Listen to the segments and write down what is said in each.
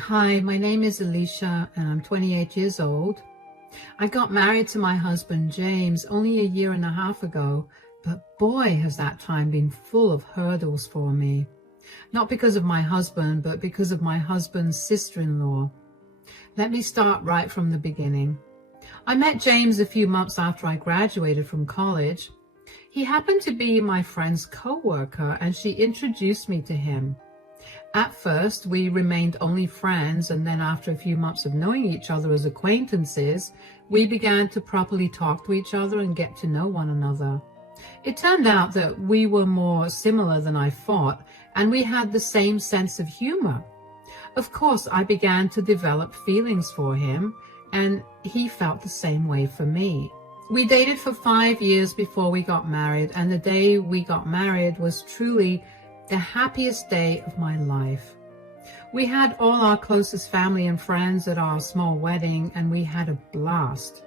Hi, my name is Alicia and I'm 28 years old. I got married to my husband James only a year and a half ago, but boy has that time been full of hurdles for me. Not because of my husband, but because of my husband's sister-in-law. Let me start right from the beginning. I met James a few months after I graduated from college. He happened to be my friend's co-worker and she introduced me to him. At first, we remained only friends, and then after a few months of knowing each other as acquaintances, we began to properly talk to each other and get to know one another. It turned out that we were more similar than I thought, and we had the same sense of humor. Of course, I began to develop feelings for him, and he felt the same way for me. We dated for 5 years before we got married, and the day we got married was truly the happiest day of my life. We had all our closest family and friends at our small wedding, and we had a blast.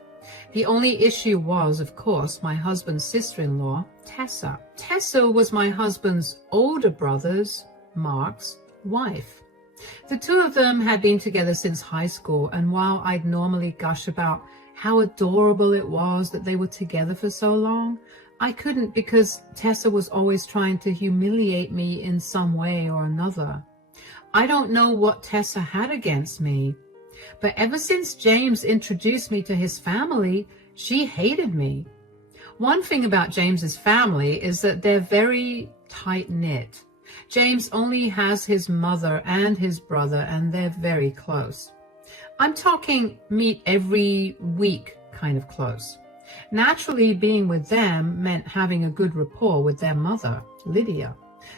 The only issue was, of course, my husband's sister-in-law, Tessa. Tessa was my husband's older brother's, Mark's, wife. The two of them had been together since high school, and while I'd normally gush about how adorable it was that they were together for so long, I couldn't because Tessa was always trying to humiliate me in some way or another. I don't know what Tessa had against me, but ever since James introduced me to his family, she hated me. One thing about James's family is that they're very tight-knit. James only has his mother and his brother, and they're very close. I'm talking meet every week kind of close. Naturally, being with them meant having a good rapport with their mother, Lydia.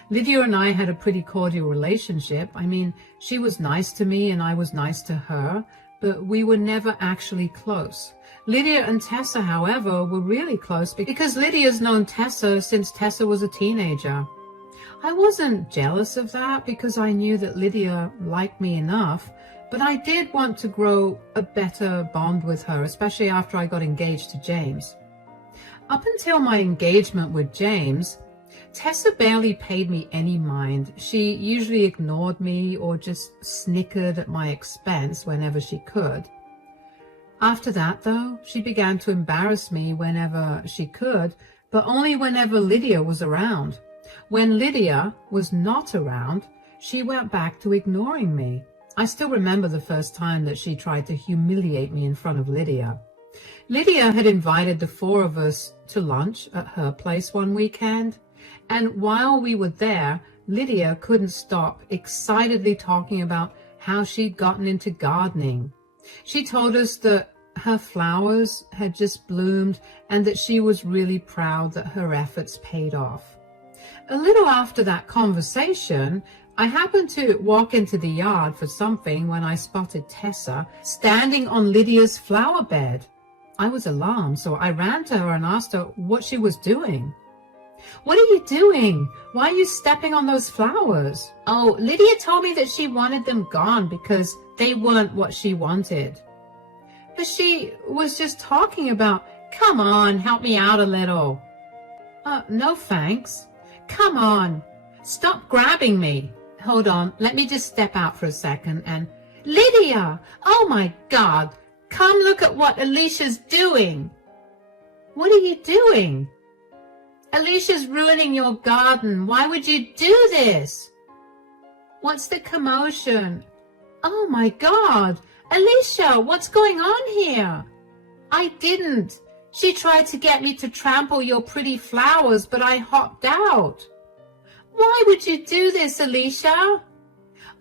Lydia and I had a pretty cordial relationship. I mean, she was nice to me and I was nice to her, but we were never actually close. Lydia and Tessa, however, were really close because Lydia's known Tessa since Tessa was a teenager. I wasn't jealous of that because I knew that Lydia liked me enough, but I did want to grow a better bond with her, especially after I got engaged to James. Up until my engagement with James, Tessa barely paid me any mind. She usually ignored me or just snickered at my expense whenever she could. After that, though, she began to embarrass me whenever she could, but only whenever Lydia was around. When Lydia was not around, she went back to ignoring me. I still remember the first time that she tried to humiliate me in front of Lydia. Lydia had invited the four of us to lunch at her place one weekend, and while we were there, Lydia couldn't stop excitedly talking about how she'd gotten into gardening. She told us that her flowers had just bloomed and that she was really proud that her efforts paid off. A little after that conversation, I happened to walk into the yard for something when I spotted Tessa standing on Lydia's flower bed. I was alarmed, so I ran to her and asked her what she was doing. "What are you doing? Why are you stepping on those flowers?" "Oh, Lydia told me that she wanted them gone because they weren't what she wanted." "But she was just talking about, come on, help me out a little." No thanks." "Come on, stop grabbing me." "Hold on, let me just step out for a second and..." "Lydia, oh my God, come look at what Alicia's doing." "What are you doing?" "Alicia's ruining your garden. Why would you do this?" "What's the commotion?" "Oh my God, Alicia, what's going on here?" "I didn't. She tried to get me to trample your pretty flowers, but I hopped out." "Why would you do this, Alicia?"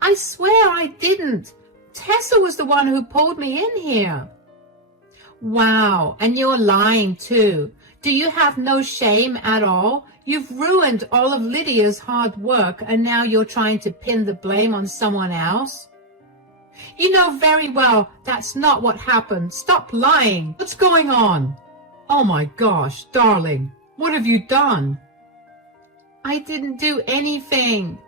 "I swear I didn't. Tessa was the one who pulled me in here." "Wow, and you're lying too. Do you have no shame at all? You've ruined all of Lydia's hard work and now you're trying to pin the blame on someone else. You know very well that's not what happened. Stop lying. What's going on?" "Oh my gosh, darling, what have you done?" "I didn't do anything."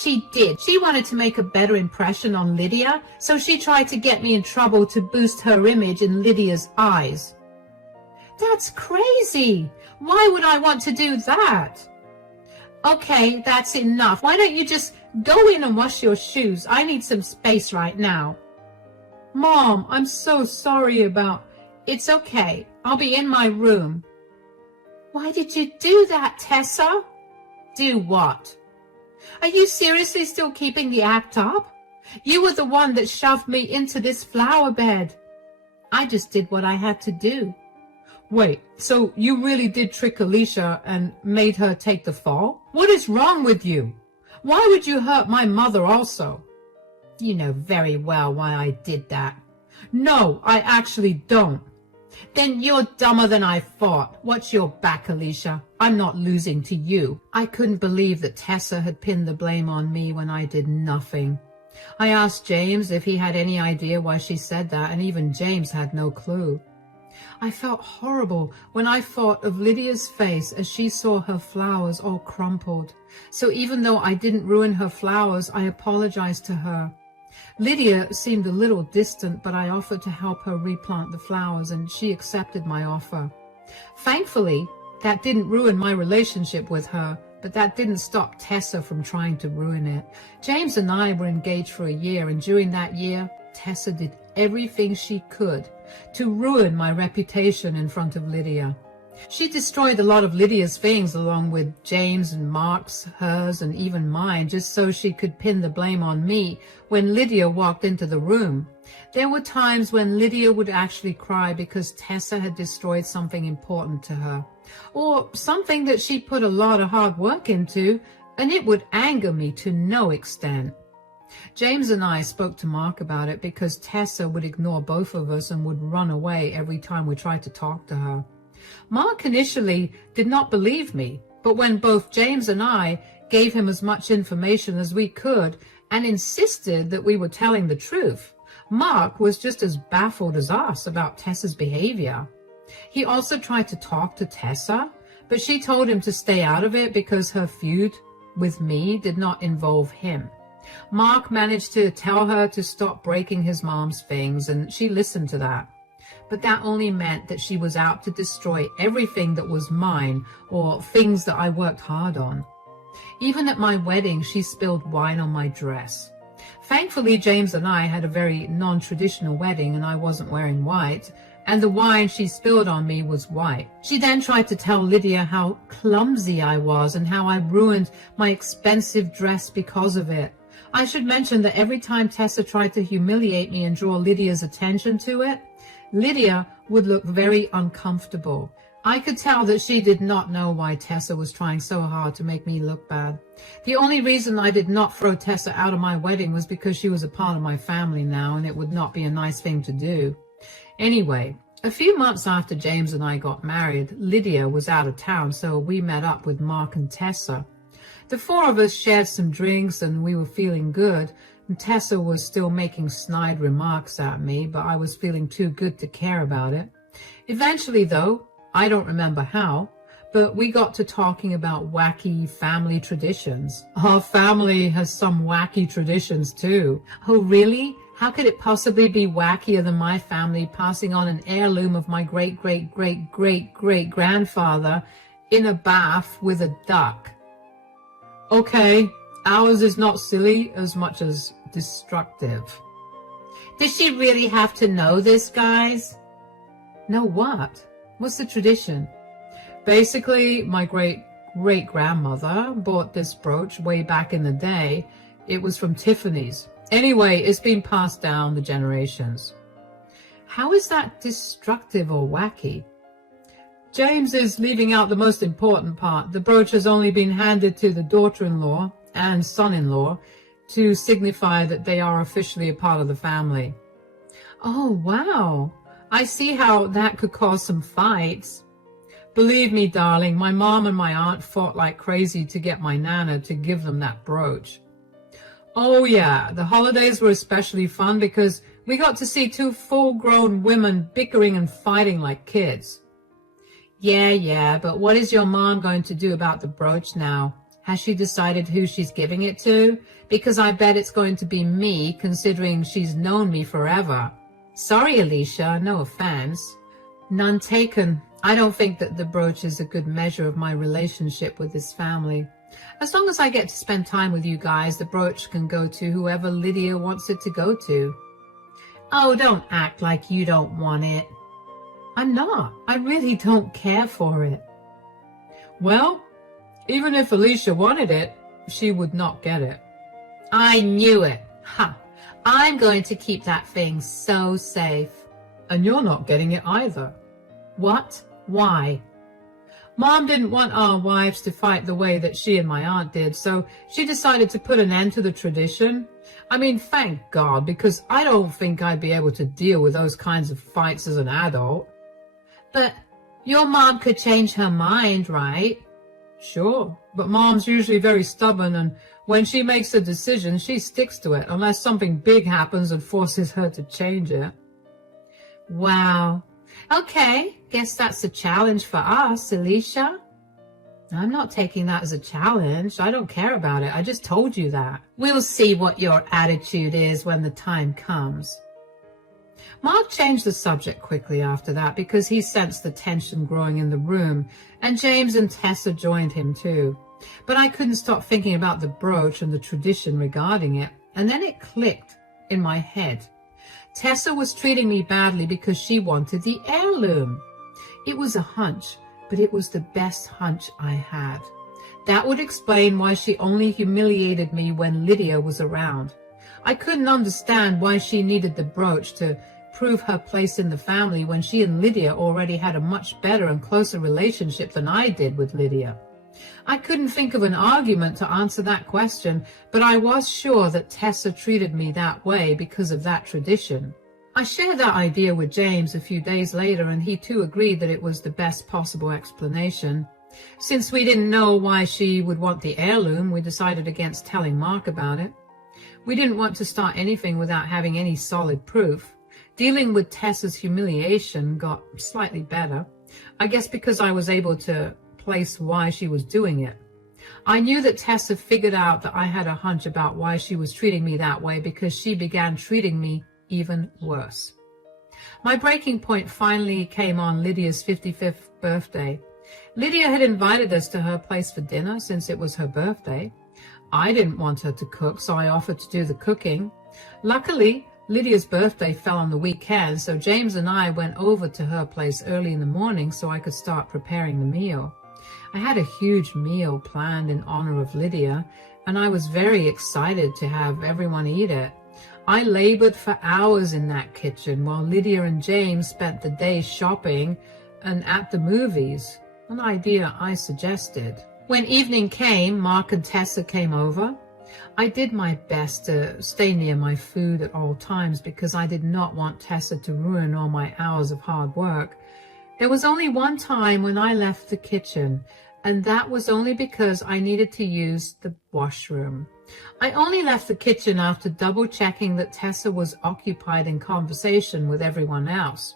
"She did. She wanted to make a better impression on Lydia, so she tried to get me in trouble to boost her image in Lydia's eyes." "That's crazy. Why would I want to do that?" Okay, that's enough. Why don't you just go in and wash your shoes? I need some space right now. Mom, I'm so sorry about... It's okay. I'll be in my room. Why did you do that, Tessa? Do what? Are you seriously still keeping the act up? You were the one that shoved me into this flower bed. I just did what I had to do. Wait, so you really did trick Alicia and made her take the fall? What is wrong with you? Why would you hurt my mother also? You know very well why I did that. No, I actually don't. Then you're dumber than I thought. Watch your back, Alicia. I'm not losing to you. I couldn't believe that Tessa had pinned the blame on me when I did nothing. I asked James if he had any idea why she said that, and even James had no clue. I felt horrible when I thought of Lydia's face as she saw her flowers all crumpled. So even though I didn't ruin her flowers, I apologized to her. Lydia seemed a little distant, but I offered to help her replant the flowers, and she accepted my offer. Thankfully, that didn't ruin my relationship with her, but that didn't stop Tessa from trying to ruin it. James and I were engaged for a year, and during that year, Tessa did everything she could to ruin my reputation in front of Lydia. She destroyed a lot of Lydia's things along with James and Mark's, hers, and even mine, just so she could pin the blame on me when Lydia walked into the room. There were times when Lydia would actually cry because Tessa had destroyed something important to her, or something that she put a lot of hard work into, and it would anger me to no extent. James and I spoke to Mark about it because Tessa would ignore both of us and would run away every time we tried to talk to her. Mark initially did not believe me, but when both James and I gave him as much information as we could and insisted that we were telling the truth, Mark was just as baffled as us about Tessa's behavior. He also tried to talk to Tessa, but she told him to stay out of it because her feud with me did not involve him. Mark managed to tell her to stop breaking his mom's things, and she listened to that. But that only meant that she was out to destroy everything that was mine or things that I worked hard on. Even at my wedding, she spilled wine on my dress. Thankfully, James and I had a very non-traditional wedding and I wasn't wearing white, and the wine she spilled on me was white. She then tried to tell Lydia how clumsy I was and how I ruined my expensive dress because of it. I should mention that every time Tessa tried to humiliate me and draw Lydia's attention to it, Lydia would look very uncomfortable. I could tell that she did not know why Tessa was trying so hard to make me look bad. The only reason I did not throw Tessa out of my wedding was because she was a part of my family now, and it would not be a nice thing to do. Anyway, a few months after James and I got married, Lydia was out of town, so we met up with Mark and Tessa. The four of us shared some drinks and we were feeling good, and Tessa was still making snide remarks at me, but I was feeling too good to care about it. Eventually, though, I don't remember how, but we got to talking about wacky family traditions. Our family has some wacky traditions too. Oh, really? How could it possibly be wackier than my family passing on an heirloom of my great-great-great-great-great-grandfather in a bath with a duck? Okay, ours is not silly as much as destructive. Does she really have to know this, guys? Know what? What's the tradition? Basically, my great-great-grandmother bought this brooch way back in the day. It was from Tiffany's. Anyway, it's been passed down the generations. How is that destructive or wacky? James is leaving out the most important part. The brooch has only been handed to the daughter-in-law and son-in-law to signify that they are officially a part of the family. Oh, wow. I see how that could cause some fights. Believe me, darling, my mom and my aunt fought like crazy to get my Nana to give them that brooch. Oh, yeah, the holidays were especially fun because we got to see two full-grown women bickering and fighting like kids. Yeah, but what is your mom going to do about the brooch now? Has she decided who she's giving it to? Because I bet it's going to be me, considering she's known me forever. Sorry, Alicia, no offense. None taken. I don't think that the brooch is a good measure of my relationship with this family. As long as I get to spend time with you guys, the brooch can go to whoever Lydia wants it to go to. Oh, don't act like you don't want it. I'm not. I really don't care for it. Well, even if Alicia wanted it, she would not get it. I knew it. Ha! I'm going to keep that thing so safe. And you're not getting it either. What? Why? Mom didn't want our wives to fight the way that she and my aunt did, so she decided to put an end to the tradition. I mean, thank God, because I don't think I'd be able to deal with those kinds of fights as an adult. But your mom could change her mind, right? Sure, but Mom's usually very stubborn, and when she makes a decision, she sticks to it, unless something big happens and forces her to change it. Wow. Okay, guess that's a challenge for us, Alicia. I'm not taking that as a challenge. I don't care about it. I just told you that. We'll see what your attitude is when the time comes. Mark changed the subject quickly after that because he sensed the tension growing in the room, and James and Tessa joined him too. But I couldn't stop thinking about the brooch and the tradition regarding it, and then it clicked in my head. Tessa was treating me badly because she wanted the heirloom. It was a hunch, but it was the best hunch I had. That would explain why she only humiliated me when Lydia was around. I couldn't understand why she needed the brooch to prove her place in the family when she and Lydia already had a much better and closer relationship than I did with Lydia. I couldn't think of an argument to answer that question, but I was sure that Tessa treated me that way because of that tradition. I shared that idea with James a few days later, and he too agreed that it was the best possible explanation. Since we didn't know why she would want the heirloom, we decided against telling Mark about it. We didn't want to start anything without having any solid proof. Dealing with Tessa's humiliation got slightly better, I guess because I was able to place why she was doing it. I knew that Tessa figured out that I had a hunch about why she was treating me that way because she began treating me even worse. My breaking point finally came on Lydia's 55th birthday. Lydia had invited us to her place for dinner since it was her birthday. I didn't want her to cook, so I offered to do the cooking. Luckily, Lydia's birthday fell on the weekend, so James and I went over to her place early in the morning so I could start preparing the meal. I had a huge meal planned in honor of Lydia, and I was very excited to have everyone eat it. I labored for hours in that kitchen while Lydia and James spent the day shopping and at the movies, an idea I suggested. When evening came, Mark and Tessa came over. I did my best to stay near my food at all times because I did not want Tessa to ruin all my hours of hard work. There was only one time when I left the kitchen, and that was only because I needed to use the washroom. I only left the kitchen after double-checking that Tessa was occupied in conversation with everyone else.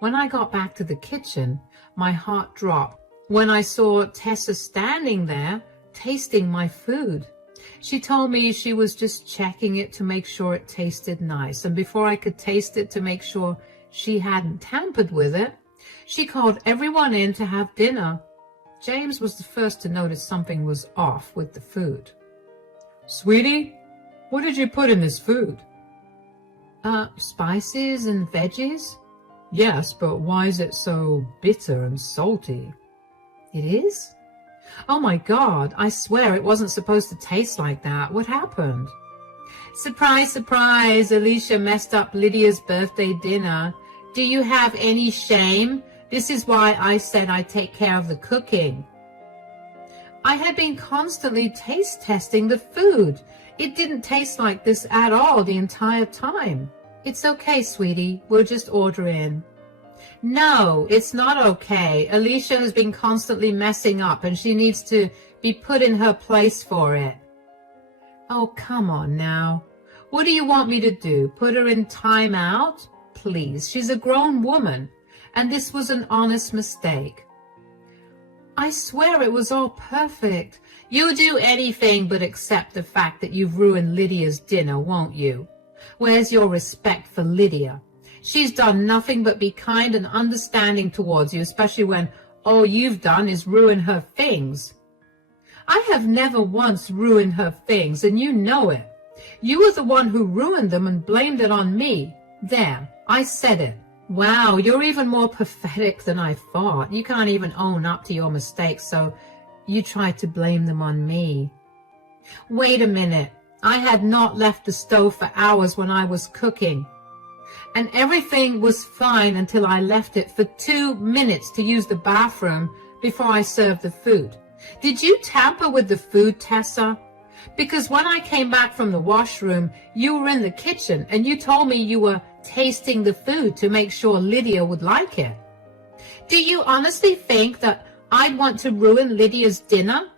When I got back to the kitchen, my heart dropped when I saw Tessa standing there, tasting my food. She told me she was just checking it to make sure it tasted nice, and before I could taste it to make sure she hadn't tampered with it, she called everyone in to have dinner. James was the first to notice something was off with the food. Sweetie, what did you put in this food? Spices and veggies? Yes, but why is it so bitter and salty? It is? Oh my God, I swear it wasn't supposed to taste like that. What happened? Surprise, surprise, Alicia messed up Lydia's birthday dinner. Do you have any shame? This is why I said I'd take care of the cooking. I had been constantly taste testing the food. It didn't taste like this at all the entire time. It's okay, sweetie. We'll just order in. No, it's not okay. Alicia has been constantly messing up and she needs to be put in her place for it. Oh, come on now. What do you want me to do? Put her in time out? Please, she's a grown woman, and this was an honest mistake. I swear it was all perfect. You'll do anything but accept the fact that you've ruined Lydia's dinner, won't you? Where's your respect for Lydia? She's done nothing but be kind and understanding towards you, especially when all you've done is ruin her things. I have never once ruined her things, and you know it. You were the one who ruined them and blamed it on me. There, I said it. Wow, you're even more pathetic than I thought. You can't even own up to your mistakes, so you tried to blame them on me. Wait a minute. I had not left the stove for hours when I was cooking. And everything was fine until I left it for 2 minutes to use the bathroom before I served the food. Did you tamper with the food, Tessa? Because when I came back from the washroom, you were in the kitchen and you told me you were tasting the food to make sure Lydia would like it. Do you honestly think that I'd want to ruin Lydia's dinner?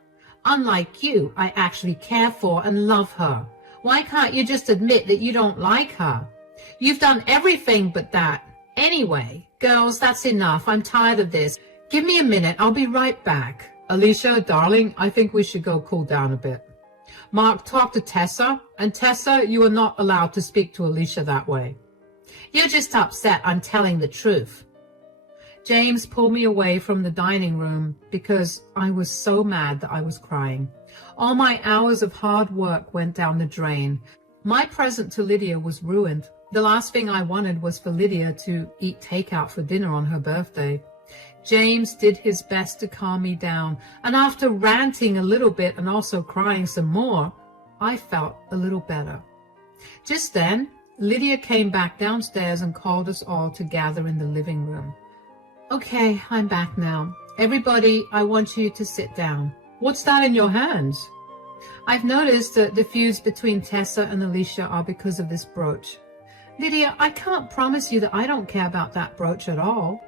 Unlike you, I actually care for and love her. Why can't you just admit that you don't like her? You've done everything but that. Anyway, girls, that's enough. I'm tired of this. Give me a minute. I'll be right back. Alicia, darling, I think we should go cool down a bit. Mark, talk to Tessa. And Tessa, you are not allowed to speak to Alicia that way. You're just upset I'm telling the truth. James pulled me away from the dining room because I was so mad that I was crying. All my hours of hard work went down the drain. My present to Lydia was ruined. The last thing I wanted was for Lydia to eat takeout for dinner on her birthday. James did his best to calm me down, and after ranting a little bit and also crying some more, I felt a little better. Just then, Lydia came back downstairs and called us all to gather in the living room. Okay, I'm back now. Everybody, I want you to sit down. What's that in your hands? I've noticed that the feuds between Tessa and Alicia are because of this brooch. Lydia, I can't promise you that I don't care about that brooch at all.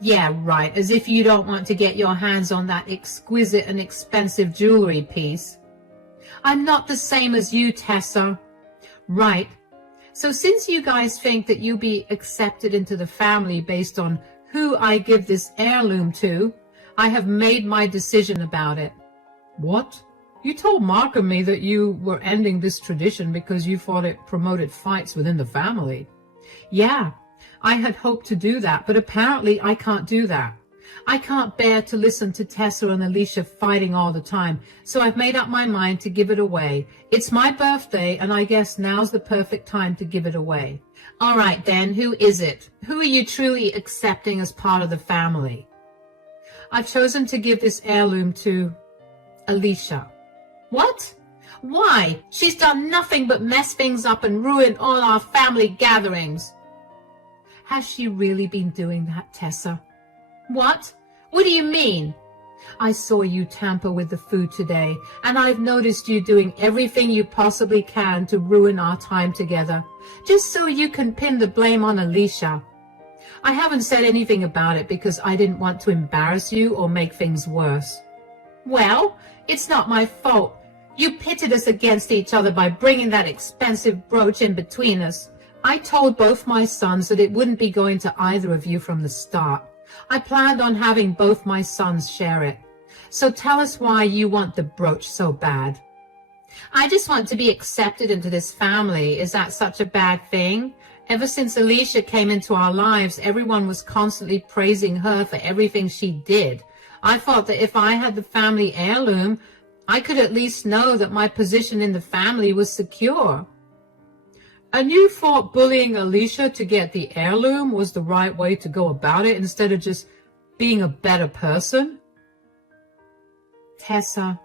Yeah, right, as if you don't want to get your hands on that exquisite and expensive jewelry piece. I'm not the same as you, Tessa. Right. So since you guys think that you'll be accepted into the family based on who I give this heirloom to, I have made my decision about it. What? You told Mark and me that you were ending this tradition because you thought it promoted fights within the family. Yeah, I had hoped to do that, but apparently I can't do that. I can't bear to listen to Tessa and Alicia fighting all the time, so I've made up my mind to give it away. It's my birthday, and I guess now's the perfect time to give it away. All right, then, who is it? Who are you truly accepting as part of the family? I've chosen to give this heirloom to Alicia. What? Why? She's done nothing but mess things up and ruin all our family gatherings. Has she really been doing that, Tessa? What? What do you mean? I saw you tamper with the food today, and I've noticed you doing everything you possibly can to ruin our time together, just so you can pin the blame on Alicia. I haven't said anything about it because I didn't want to embarrass you or make things worse. Well, it's not my fault. You pitted us against each other by bringing that expensive brooch in between us. I told both my sons that it wouldn't be going to either of you from the start. I planned on having both my sons share it. So tell us why you want the brooch so bad. I just want to be accepted into this family. Is that such a bad thing? Ever since Alicia came into our lives, everyone was constantly praising her for everything she did. I thought that if I had the family heirloom, I could at least know that my position in the family was secure. And you thought bullying Alicia to get the heirloom was the right way to go about it instead of just being a better person? Tessa,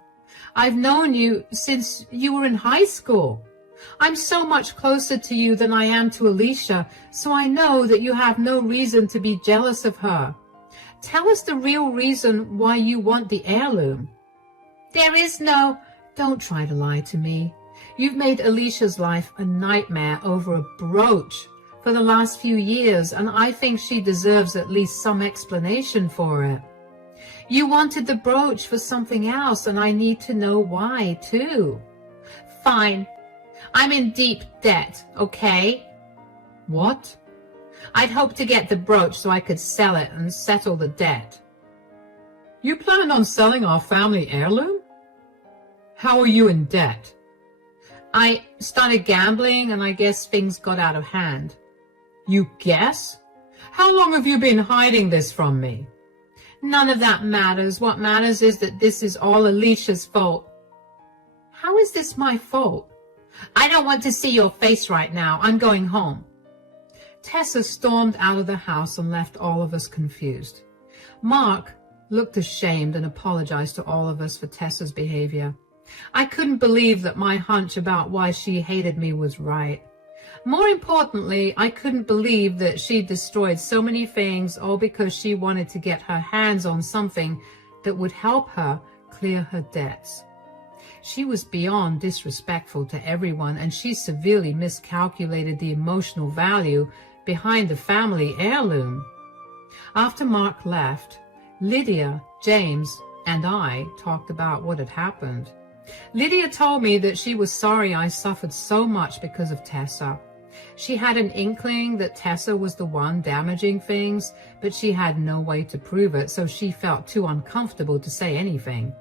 I've known you since you were in high school. I'm so much closer to you than I am to Alicia, so I know that you have no reason to be jealous of her. Tell us the real reason why you want the heirloom. There is no... Don't try to lie to me. You've made Alicia's life a nightmare over a brooch for the last few years, and I think she deserves at least some explanation for it. You wanted the brooch for something else, and I need to know why, too. Fine. I'm in deep debt, okay? What? I'd hoped to get the brooch so I could sell it and settle the debt. You planned on selling our family heirloom? How are you in debt? I started gambling, and I guess things got out of hand. You guess? How long have you been hiding this from me? None of that matters. What matters is that this is all Alicia's fault. How is this my fault? I don't want to see your face right now. I'm going home. Tessa stormed out of the house and left all of us confused. Mark looked ashamed and apologized to all of us for Tessa's behavior. I couldn't believe that my hunch about why she hated me was right. More importantly, I couldn't believe that she destroyed so many things all because she wanted to get her hands on something that would help her clear her debts. She was beyond disrespectful to everyone, and she severely miscalculated the emotional value behind the family heirloom. After Mark left, Lydia, James, and I talked about what had happened. Lydia told me that she was sorry I suffered so much because of Tessa. She had an inkling that Tessa was the one damaging things, but she had no way to prove it, so she felt too uncomfortable to say anything.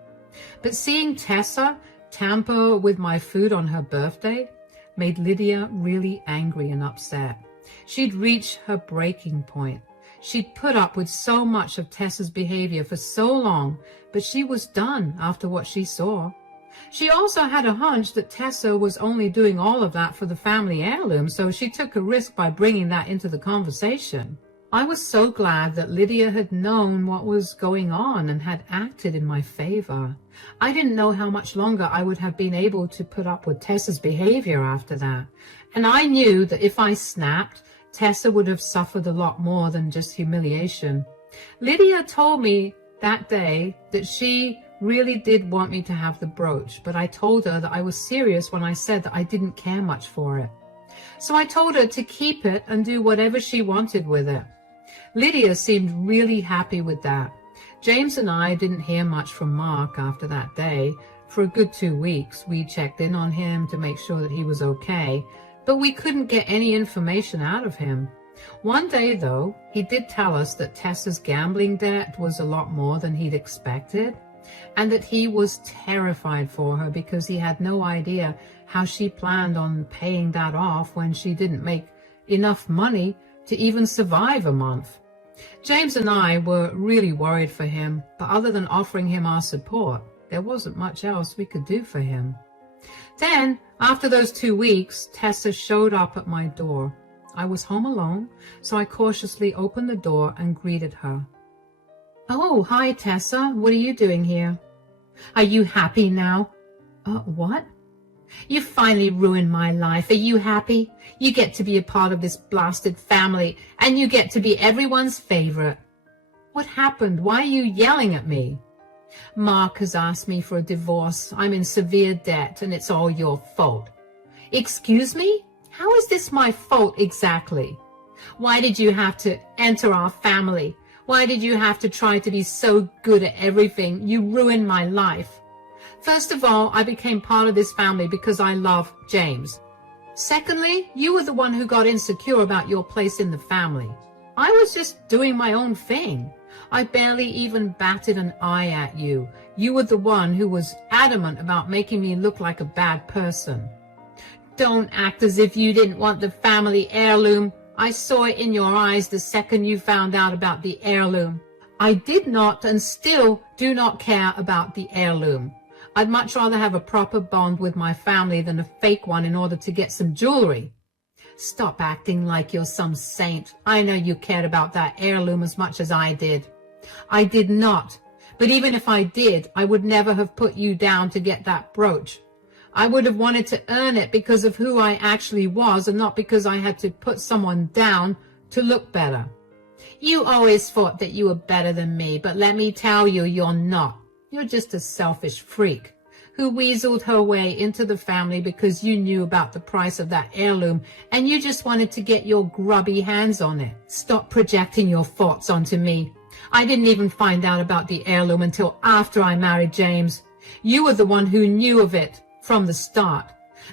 But seeing Tessa tamper with my food on her birthday made Lydia really angry and upset. She'd reached her breaking point. She'd put up with so much of Tessa's behavior for so long, but she was done after what she saw. She also had a hunch that Tessa was only doing all of that for the family heirloom, so she took a risk by bringing that into the conversation. I was so glad that Lydia had known what was going on and had acted in my favor. I didn't know how much longer I would have been able to put up with Tessa's behavior after that, and I knew that if I snapped, Tessa would have suffered a lot more than just humiliation. Lydia told me that day that she really did want me to have the brooch, but I told her that I was serious when I said that I didn't care much for it. So I told her to keep it and do whatever she wanted with it. Lydia seemed really happy with that. James and I didn't hear much from Mark after that day. For a good 2 weeks, we checked in on him to make sure that he was okay, but we couldn't get any information out of him. One day, though, he did tell us that Tessa's gambling debt was a lot more than he'd expected, and that he was terrified for her because he had no idea how she planned on paying that off when she didn't make enough money to even survive a month. James and I were really worried for him, but other than offering him our support, there wasn't much else we could do for him. Then, after those 2 weeks, Tessa showed up at my door. I was home alone, so I cautiously opened the door and greeted her. "Oh, hi, Tessa. What are you doing here?" "Are you happy now?" What? "You finally ruined my life. Are you happy? You get to be a part of this blasted family, and you get to be everyone's favorite." "What happened? Why are you yelling at me?" "Mark has asked me for a divorce. I'm in severe debt, and it's all your fault." "Excuse me? How is this my fault exactly? Why did you have to enter our family? Why did you have to try to be so good at everything? You ruined my life. First of all, I became part of this family because I love James. Secondly, you were the one who got insecure about your place in the family. I was just doing my own thing. I barely even batted an eye at you. You were the one who was adamant about making me look like a bad person. Don't act as if you didn't want the family heirloom. I saw it in your eyes the second you found out about the heirloom. I did not and still do not care about the heirloom. I'd much rather have a proper bond with my family than a fake one in order to get some jewelry. Stop acting like you're some saint. I know you cared about that heirloom as much as I did. I did not. But even if I did, I would never have put you down to get that brooch. I would have wanted to earn it because of who I actually was and not because I had to put someone down to look better. You always thought that you were better than me, but let me tell you, you're not. You're just a selfish freak who weaseled her way into the family because you knew about the price of that heirloom and you just wanted to get your grubby hands on it. Stop projecting your thoughts onto me. I didn't even find out about the heirloom until after I married James. You were the one who knew of it from the start.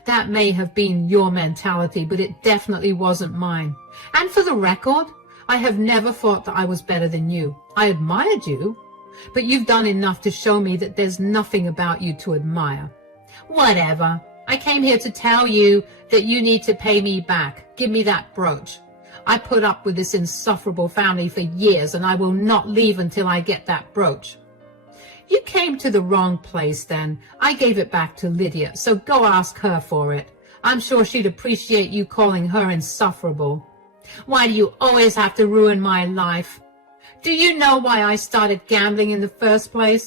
That may have been your mentality, but it definitely wasn't mine. And for the record, I have never thought that I was better than you. I admired you, but you've done enough to show me that there's nothing about you to admire. Whatever. I came here to tell you that you need to pay me back. Give me that brooch. I put up with this insufferable family for years, and I will not leave until I get that brooch." "You came to the wrong place then. I gave it back to Lydia, so go ask her for it. I'm sure she'd appreciate you calling her insufferable." "Why do you always have to ruin my life? Do you know why I started gambling in the first place?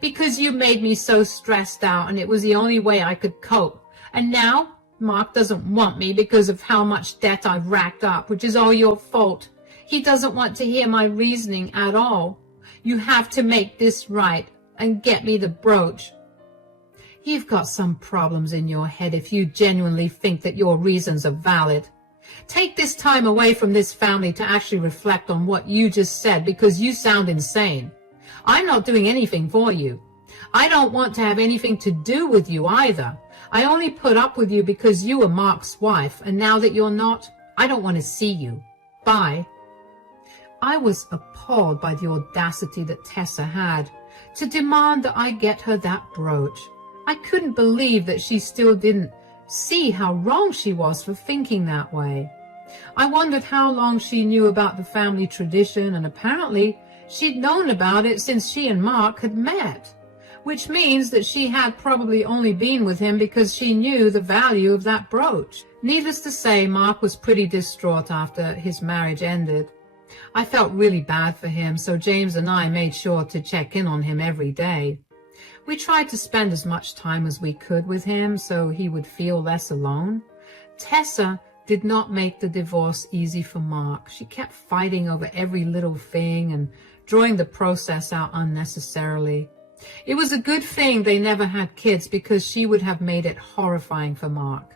Because you made me so stressed out, and it was the only way I could cope. And now Mark doesn't want me because of how much debt I've racked up, which is all your fault. He doesn't want to hear my reasoning at all. You have to make this right and get me the brooch." You've got some problems in your head if you genuinely think that your reasons are valid. Take this time away from this family to actually reflect on what you just said, because you sound insane. I'm not doing anything for you. I don't want to have anything to do with you either. I only put up with you because you were Mark's wife, and now that you're not, I don't want to see you. Bye. I was appalled by the audacity that Tessa had to demand that I get her that brooch. I couldn't believe that she still didn't see how wrong she was for thinking that way. I wondered how long she knew about the family tradition, and apparently she'd known about it since she and Mark had met, which means that she had probably only been with him because she knew the value of that brooch. Needless to say, Mark was pretty distraught after his marriage ended. I felt really bad for him, so James and I made sure to check in on him every day. We tried to spend as much time as we could with him so he would feel less alone. Tessa did not make the divorce easy for Mark. She kept fighting over every little thing and drawing the process out unnecessarily. It was a good thing they never had kids, because she would have made it horrifying for Mark.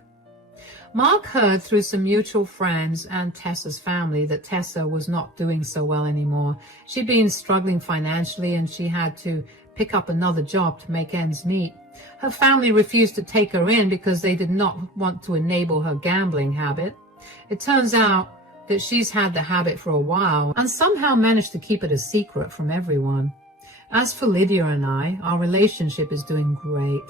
Mark heard through some mutual friends and Tessa's family that Tessa was not doing so well anymore. She'd been struggling financially, and she had to pick up another job to make ends meet. Her family refused to take her in because they did not want to enable her gambling habit. It turns out that she's had the habit for a while and somehow managed to keep it a secret from everyone. As for Lydia and I, our relationship is doing great.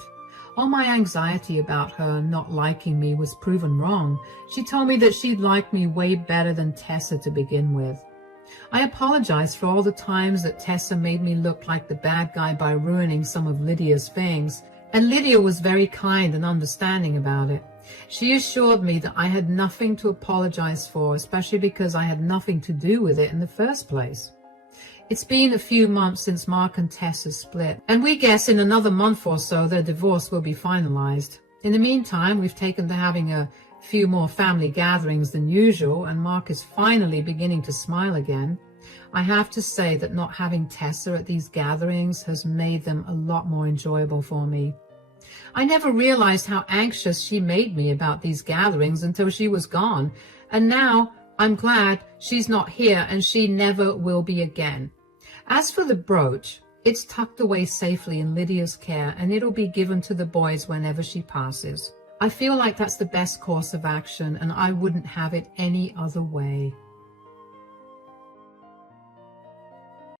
All my anxiety about her not liking me was proven wrong. She told me that she'd like me way better than Tessa to begin with. I apologize for all the times that Tessa made me look like the bad guy by ruining some of Lydia's things, and Lydia was very kind and understanding about it. She assured me that I had nothing to apologize for, especially because I had nothing to do with it in the first place. It's been a few months since Mark and Tessa split, and we guess in another month or so their divorce will be finalized. In the meantime, we've taken to having a few more family gatherings than usual, and Mark is finally beginning to smile again. I have to say that not having Tessa at these gatherings has made them a lot more enjoyable for me. I never realized how anxious she made me about these gatherings until she was gone, and now I'm glad she's not here, and she never will be again. As for the brooch, it's tucked away safely in Lydia's care, and it'll be given to the boys whenever she passes. I feel like that's the best course of action, and I wouldn't have it any other way.